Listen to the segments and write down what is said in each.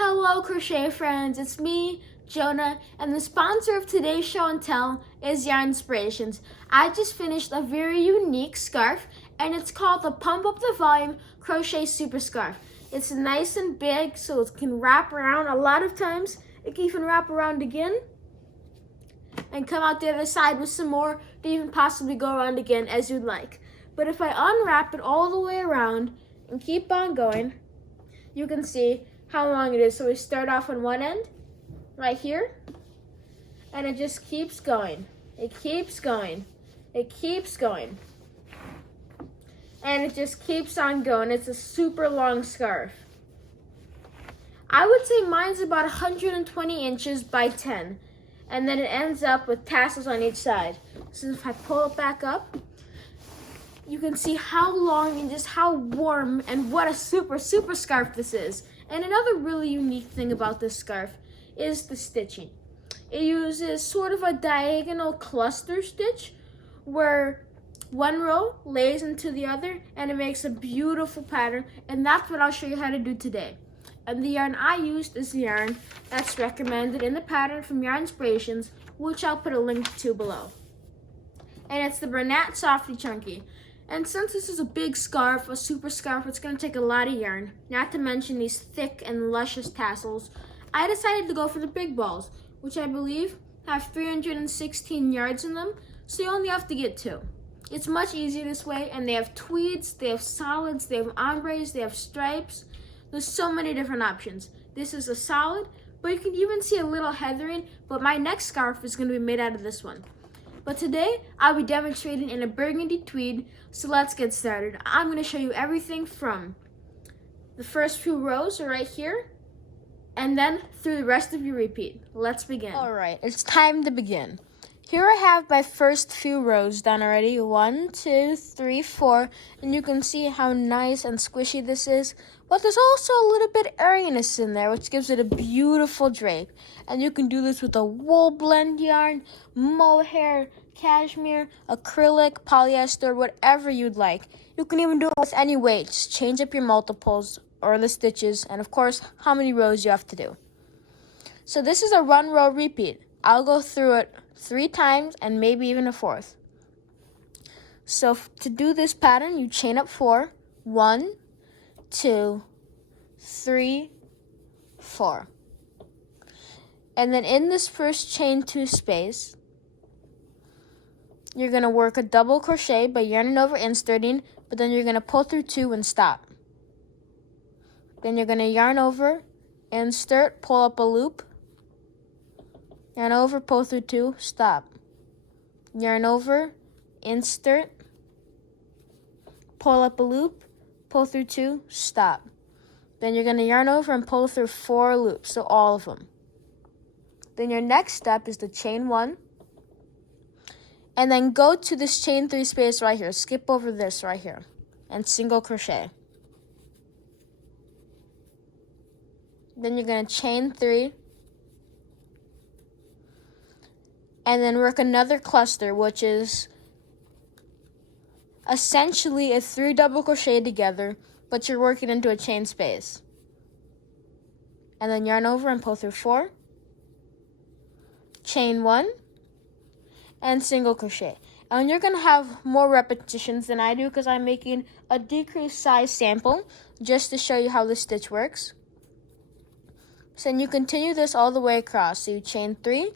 Hello crochet friends, it's me, Jonah, and the sponsor of today's show and tell is Yarn Inspirations. I just finished a very unique scarf and it's called the Pump Up the Volume Crochet Super Scarf. It's nice and big so it can wrap around. A lot of times it can even wrap around again and come out the other side with some more to even possibly go around again as you'd like. But if I unwrap it all the way around and keep on going, you can see how long it is. So we start off on one end, right here, and it just keeps going. It keeps going. It keeps going. And it just keeps on going. It's a super long scarf. I would say mine's about 120 inches by 10. And then it ends up with tassels on each side. So if I pull it back up, you can see how long and just how warm and what a super scarf this is. And another really unique thing about this scarf is the stitching. It uses sort of a diagonal cluster stitch where one row lays into the other and it makes a beautiful pattern, and that's what I'll show you how to do today. And the yarn I used is the yarn that's recommended in the pattern from Yarn Inspirations, which I'll put a link to below. And it's the Bernat Softee Chunky. And since this is a big scarf, a super scarf, it's going to take a lot of yarn, not to mention these thick and luscious tassels. I decided to go for the big balls, which I believe have 316 yards in them, so you only have to get 2. It's much easier this way, and they have tweeds, they have solids, they have ombres, they have stripes. There's so many different options. This is a solid, but you can even see a little heathering, but my next scarf is going to be made out of this one. But today, I'll be demonstrating in a burgundy tweed, so let's get started. I'm going to show you everything from the first few rows are right here, and then through the rest of your repeat. Let's begin. All right, it's time to begin. Here I have my first few rows done already. 1, 2, 3, 4, and you can see how nice and squishy this is. But there's also a little bit airiness in there, which gives it a beautiful drape. And you can do this with a wool blend yarn, mohair, cashmere, acrylic, polyester, whatever you'd like. You can even do it with any weight. Just change up your multiples or the stitches, and of course, how many rows you have to do. So this is a 1 row repeat. I'll go through it 3 times and maybe even a 4th. So to do this pattern, you chain up 4. 1, 2, 3, 4. And then in this first chain 2 space, you're going to work a double crochet by yarning over inserting, but then you're going to pull through 2 and stop. Then you're going to yarn over, insert, pull up a loop, yarn over, pull through 2, stop. Yarn over, insert, pull up a loop, pull through 2, stop. Then you're going to yarn over and pull through 4 loops, so all of them. Then your next step is to chain 1, and then go to this chain 3 space right here. Skip over this right here, and single crochet. Then you're going to chain 3, and then work another cluster, which is essentially a 3 double crochet together, but you're working into a chain space. And then yarn over and pull through 4, chain 1, and single crochet. And you're going to have more repetitions than I do because I'm making a decreased size sample just to show you how this stitch works. So then you continue this all the way across. So you chain 3,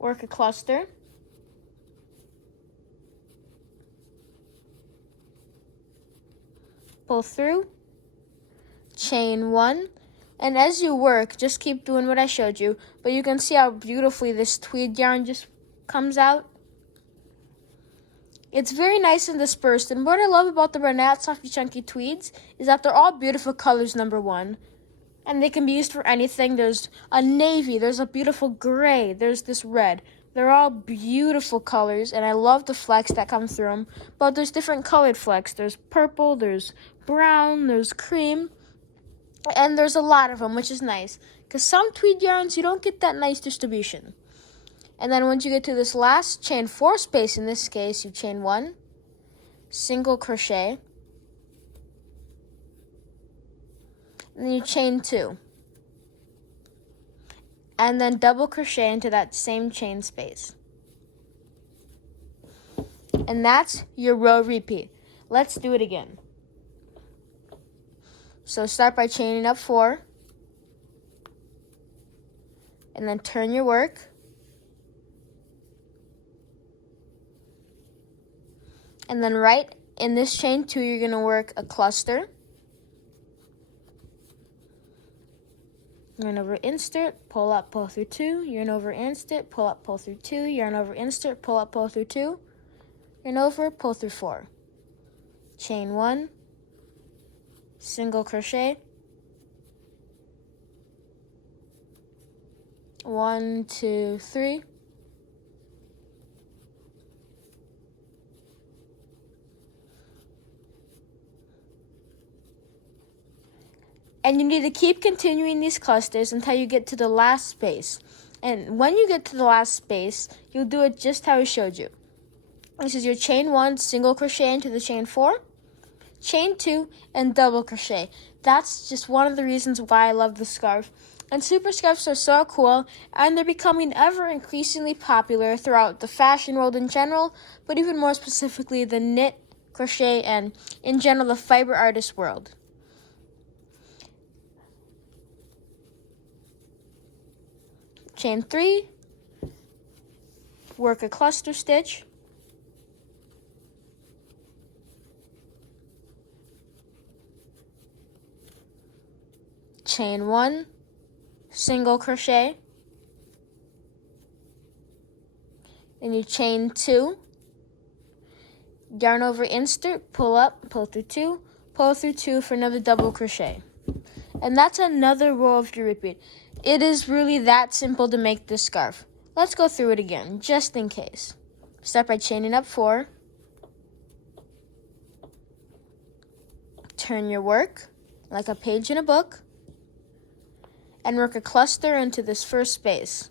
work a cluster, pull through, chain 1, and as you work, just keep doing what I showed you, but you can see how beautifully this tweed yarn just comes out. It's very nice and dispersed, and what I love about the Bernat Softee Chunky tweeds is that they're all beautiful colors, number 1. And they can be used for anything. There's a navy, there's a beautiful gray, there's this red. They're all beautiful colors, and I love the flecks that come through them. But there's different colored flecks. There's purple, there's brown, there's cream, and there's a lot of them, which is nice. Because some tweed yarns, you don't get that nice distribution. And then once you get to this last chain 4 space, in this case, you chain 1, single crochet, And then you chain 2. And then double crochet into that same chain space. And that's your row repeat. Let's do it again. So start by chaining up 4. And then turn your work. And then right in this chain 2, you're going to work a cluster. Yarn over, insert, pull up, pull through 2, yarn over, insert, pull up, pull through 2, yarn over, insert, pull up, pull through 2, yarn over, pull through 4. Chain 1, single crochet, 1, 2, 3, and you need to keep continuing these clusters until you get to the last space. And when you get to the last space, you'll do it just how I showed you. This is your chain 1, single crochet into the chain 4, chain 2, and double crochet. That's just one of the reasons why I love the scarf. And super scarves are so cool, and they're becoming ever increasingly popular throughout the fashion world in general, but even more specifically the knit, crochet, and in general the fiber artist world. Chain 3, work a cluster stitch, chain 1, single crochet, then you chain 2, yarn over, insert, pull up, pull through 2, pull through 2 for another double crochet. And that's another row of your repeat. It is really that simple to make this scarf. Let's go through it again, just in case. Start by chaining up 4. Turn your work like a page in a book. And work a cluster into this first space.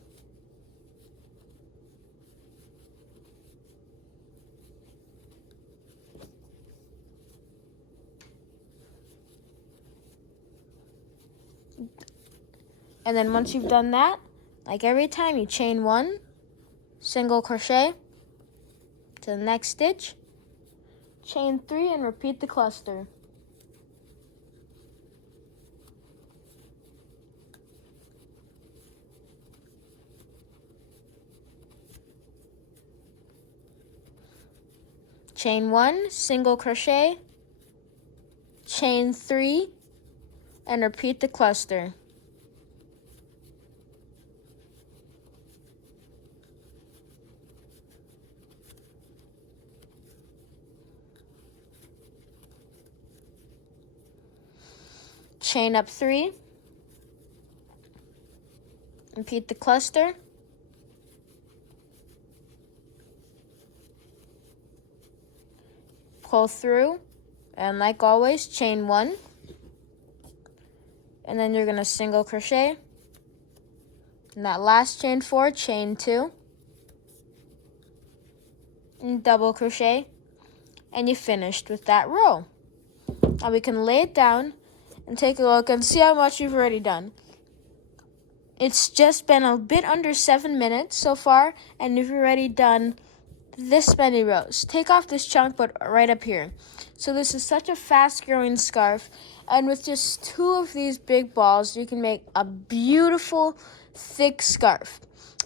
And then once you've done that, like every time, you chain 1, single crochet to the next stitch, chain 3, and repeat the cluster. Chain 1, single crochet, chain 3, and repeat the cluster. Chain up 3, repeat the cluster, pull through, and like always, chain 1, and then you're going to single crochet, and that last chain 4, chain 2, and double crochet, and you finished with that row. Now we can lay it down and take a look and see how much you've already done. It's just been a bit under 7 minutes so far, and you've already done this many rows. Take off this chunk, but right up here. So this is such a fast-growing scarf, and with just 2 of these big balls, you can make a beautiful, thick scarf.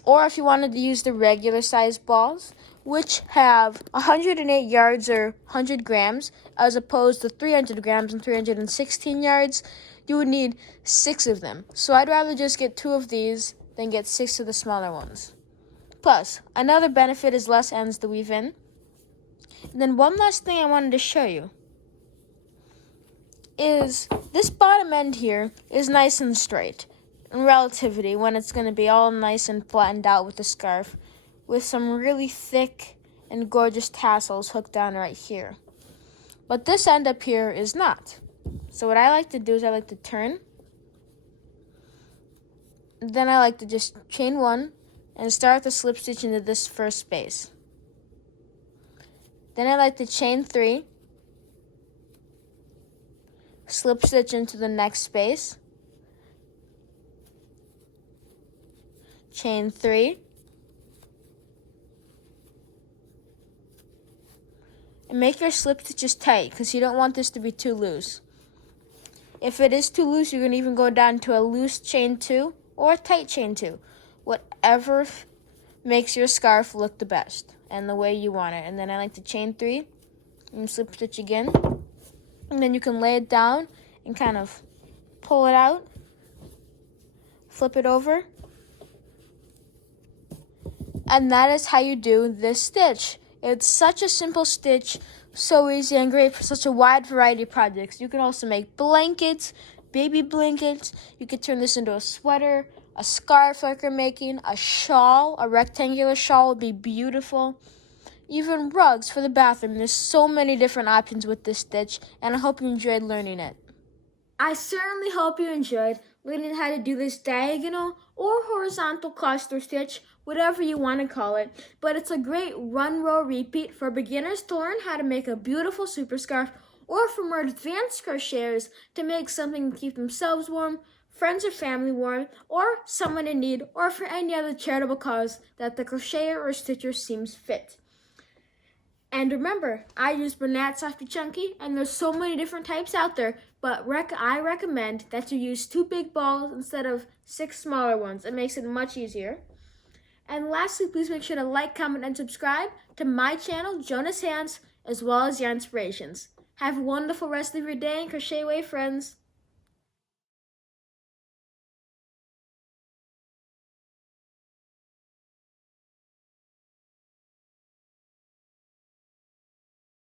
Or if you wanted to use the regular size balls, which have 108 yards or 100 grams, as opposed to 300 grams and 316 yards, you would need 6 of them. So I'd rather just get 2 of these than get 6 of the smaller ones. Plus, another benefit is less ends to weave in. And then one last thing I wanted to show you is this bottom end here is nice and straight in relativity when it's going to be all nice and flattened out with the scarf with some really thick and gorgeous tassels hooked down right here. But this end up here is not. So what I like to do is I like to turn. Then I like to just chain 1 and start the slip stitch into this first space. Then I like to chain 3, slip stitch into the next space, chain 3, and make your slip stitches tight because you don't want this to be too loose. If it is too loose, you can even go down to a loose chain 2 or a tight chain 2, whatever makes your scarf look the best and the way you want it. And then I like to chain 3 and slip stitch again, and then you can lay it down and kind of pull it out, flip it over, and that is how you do this stitch. It's such a simple stitch, so easy and great for such a wide variety of projects. You can also make blankets, baby blankets. You could turn this into a sweater, a scarf like you're making, a shawl. A rectangular shawl would be beautiful. Even rugs for the bathroom. There's so many different options with this stitch, and I hope you enjoyed learning it. I certainly hope you enjoyed learning how to do this diagonal or horizontal cluster stitch, whatever you want to call it. But it's a great run, row, repeat for beginners to learn how to make a beautiful super scarf, or for more advanced crocheters to make something to keep themselves warm, friends or family warm, or someone in need, or for any other charitable cause that the crocheter or stitcher seems fit. And remember, I use Bernat Softee Chunky, and there's so many different types out there, but I recommend that you use 2 big balls instead of 6 smaller ones. It makes it much easier. And lastly, please make sure to like, comment, and subscribe to my channel, Jonah's Hands, as well as Yarn Inspirations. Have a wonderful rest of your day and crochet away, friends.